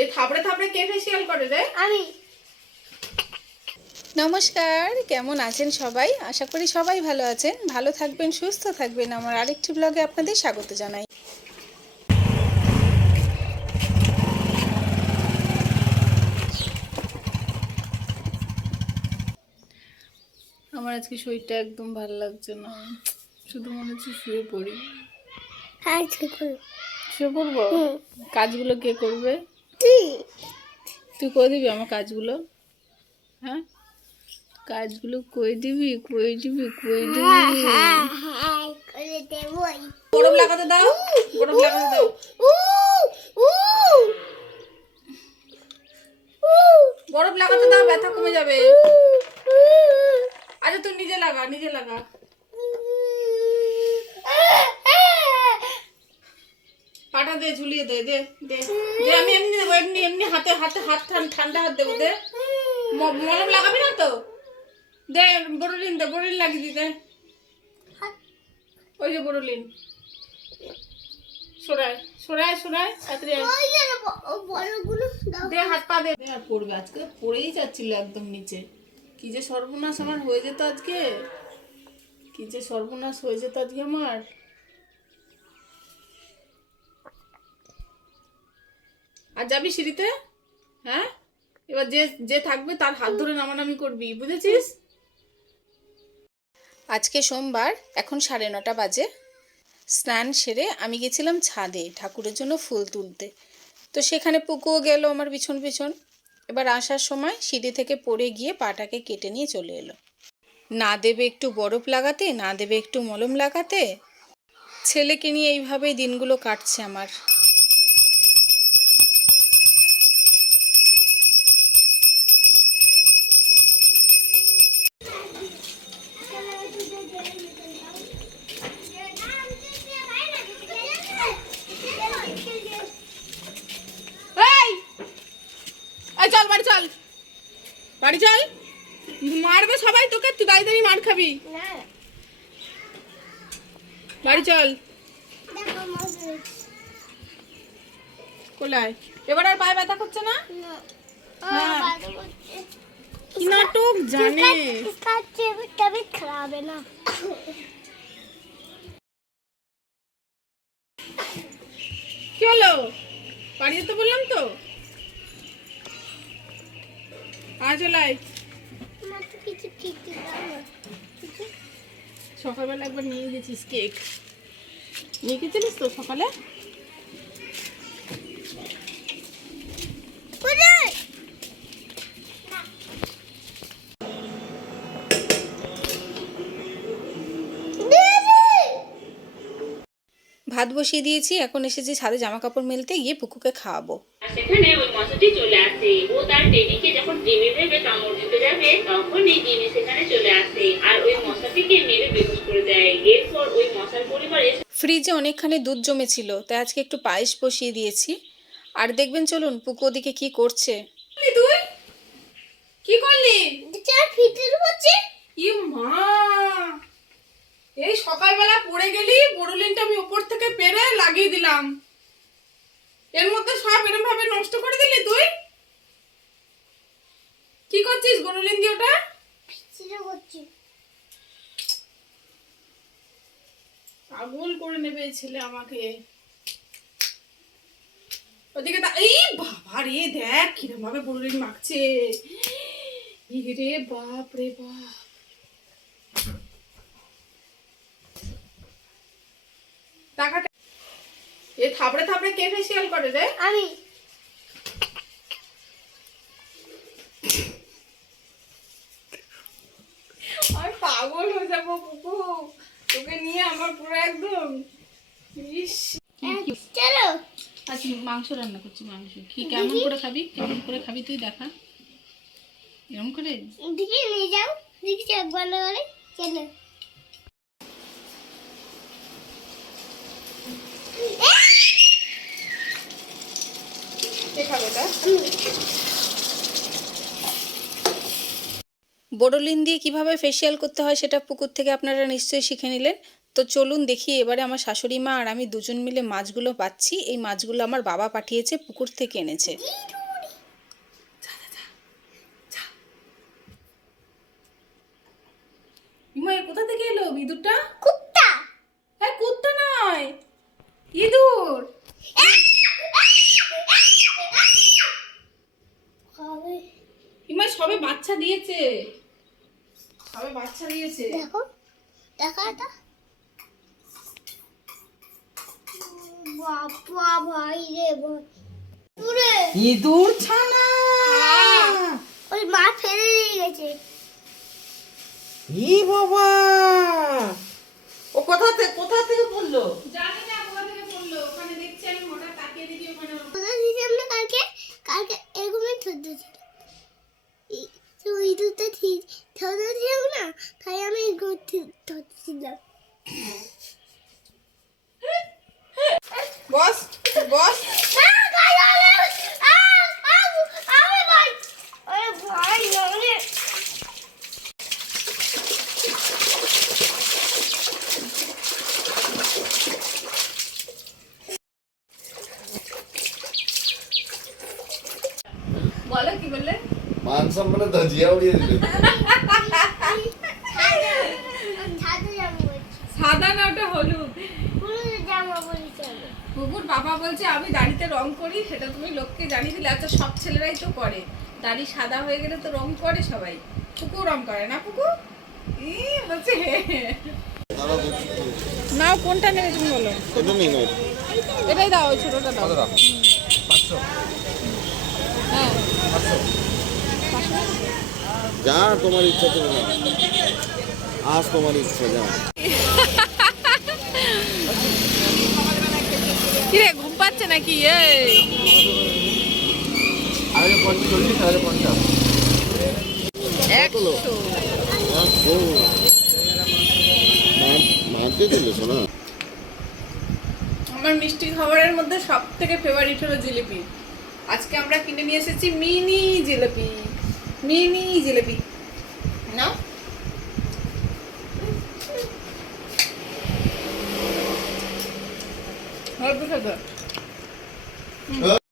এ থাপড়ে থাপড়ে কে facial করে রে? আমি। নমস্কার, কেমন আছেন সবাই? আশা করি সবাই ভালো আছেন, ভালো থাকবেন, সুস্থ থাকবেন। আমার আরেকটি ব্লগে আপনাদের স্বাগত জানাই। আমার আজকে শরীরটা একদম ভালো লাগছে না, শুধু মনে হচ্ছে শুয়ে পড়ি। হ্যাঁ, শুয়ে পড়বো? কাজগুলো কে করবে? তুই করে দিবি আমার কাজগুলো? হ্যাঁ, কাজগুলো করে দিবি? বরফ লাগাতে দাও, বরফ লাগাতে দাও, বরফ লাগাতে দাও, ব্যথা কমে যাবে। আচ্ছা তুই নিজে লাগা, নিজে লাগা। পাটা দে, ঝুলিয়ে দে, দে দে দে। আমি এমনি দেবো, এমনি এমনি হাতে হাতে হাত ঠান্ডা হাত দেবো। দে, মলম লাগাবি না তো? দে বড়লিন, দে বড়লিন লাগিয়ে দি, দে। ওই যে বড়লিন, সরায় সরায় সরায় তাড়াতাড়ি দে, হাত পা দে। আর পড়বে আজকে, পড়েই যাচ্ছিল একদম নিচে। কি যে সর্বনাশ আমার হয়ে যেত আজকে, কি যে সর্বনাশ হয়ে যেত আজকে আমার। আর যাবি সিঁড়িতে? হ্যাঁ, এবার যে যে থাকবে তার হাত ধরে নামানামি করবি, বুঝেছিস? আজকে সোমবার, এখন 9:30 বাজে। স্নান সেরে আমি গেছিলাম ছাদে ঠাকুরের জন্য ফুল তুলতে। তো সেখানে পুকুও গেল আমার পিছন পিছন। এবার আসার সময় সিঁড়ি থেকে পড়ে গিয়ে পাটাকে কেটে নিয়ে চলে এলো। না দেবে একটু বরফ লাগাতে, না দেবে একটু মলম লাগাতে। ছেলেকে নিয়ে এইভাবেই দিনগুলো কাটছে আমার। এই এই চল বাড়ি চল, বাড়ি চল। মারবে সবাই তোকে, তুই দাঁড়িয়ে দাঁড়িয়ে মার খাবি। বাড়ি চল। কোলায় এবার আর পায়ে ব্যথা করছে না? হ্যাঁ। কি নাটক জানে। तबीयत खराब है ना। কি হলো? বাড়ি যেতে বললাম তো। চলাই সকালবেলা একবার নিয়ে গেছিস কেক, নিয়ে গেছিলিস তো সকালে? ভাত বসিয়ে দিয়েছি, এখন এসেছি ছাদে জামা কাপড় মেলতে, গিয়ে পুকুকে খাওয়াবো। সেখানে ওই মশাটি চলে আসে। ও তার টেডিকে যখন ডিমে ভেবে কামড় দিতে যাবে, তখনই ডিমি সেখানে চলে আসে আর ওই মশাটিকে মেরে বেহুশ করে দেয়। এরপর ওই মশার পরিবার ফ্রিজে অনেকখানি দুধ জমেছিল, তাই আজকে একটু পায়েস বসিয়ে দিয়েছি। আর দেখবেন চলুন পুকু ওদিকে কি করছে। তুই কি করলি? ই মা, এই সকালবেলা পড়ে গেলি, বড়লিনটা আমি উপর থেকে পেরে লাগিয়ে দিলাম, এর মধ্যে সব এরকম ভাবে নষ্ট করে দিলি তুই। কি করছিস বড়লিন দিয়ে ওটা? পাগল করে নেবে এই ছেলে আমাকে। ওদিকে এই বাবা রে, দেখ কিরম ভাবে বড়লিন মাখছে। রে বাপ রে বাপ। টাকাটা এ থাপড়ে থাপড়ে কে ফেসিয়াল করে রে? আমি। আমি পাগল হয়ে যাবো পুকু, তোকে নিয়ে আমার পুরো একদম। ইস, চলো আচ্ছা মাংস রান্না করছি। মাংস কি কেমন করে খাবি, কেমন করে খাবি তুই দেখা, এরকম করে দিকে নিয়ে যাও, দিকে চোখ বন্ধ করে চলো। কে খাবে তা? বোরোলিন দিয়ে কিভাবে ফেসিয়াল করতে হয় সেটা পুকুর থেকে আপনারা নিশ্চয়ই শিখে নিলেন। তো চলুন দেখি এবারে আমার শাশুড়ি মা আর আমি দুজন মিলে মাছগুলো পাচ্ছি। এই মাছগুলো আমার বাবা পাঠিয়েছে, পুকুর থেকে এনেছে। ইমা কোথা থেকে এলো ইঁদুরটা? কুত্তা হ্যাঁ কুত্তা নয়, ইঁদুর। হবে ইমা সবে বাচ্চা দিয়েছে, সবে বাচ্চা দিয়েছে। দেখো দেখা এটা বাবা ভাই রে দূরে ইঁদুর ছানা। ওই মা ফেলে দিয়ে গেছে। ই বাবা, ও কোথা থেকে পড়লো? জানি না কোথা থেকে পড়লো, ওখানে দেখছি আমি হঠাৎ তাকিয়ে দেখি ওখানে। ওটা দিয়েছিলাম না কালকে এরকমই ছোট ছিল। তো ওই দুটো ঠিক ছোট ছিল না, তাই আমি ধরছিলাম। বস বস। বলো কি বললে? मान सम्मान धजिया उड़िए दिले সাদা না ওটা হলুদ। জামা বুবুর বাবা বলছে আমি দাড়িতে রং করি, সেটা তুমি লোককে জানিয়ে দিলে। আচ্ছা সব ছেলেরাই তো করে, দাড়ি সাদা হয়ে গেলে তো রং করে সবাই। পুকু রং করে না? পুকু বলছে নাও কোনটা নেবে তুমি বলো। এটা নেই না এটাই দাও, ওই ছোটটা দাও। 500 হ্যাঁ যা তোমার ইচ্ছা তুমি নাও আজ তোমার ইচ্ছা যা কি রে ঘুম পাচ্ছে নাকি? এই আরে 40 আরে 50 একশো। মানতে দিলে শোনা। আমার মিষ্টি খাবারের মধ্যে সব থেকে ফেভারিট হলো জিলিপি। আজকে আমরা কিনে নিয়ে এসেছি মিনি জিলিপি। মিনি জিলিপি না অল্প সাদা।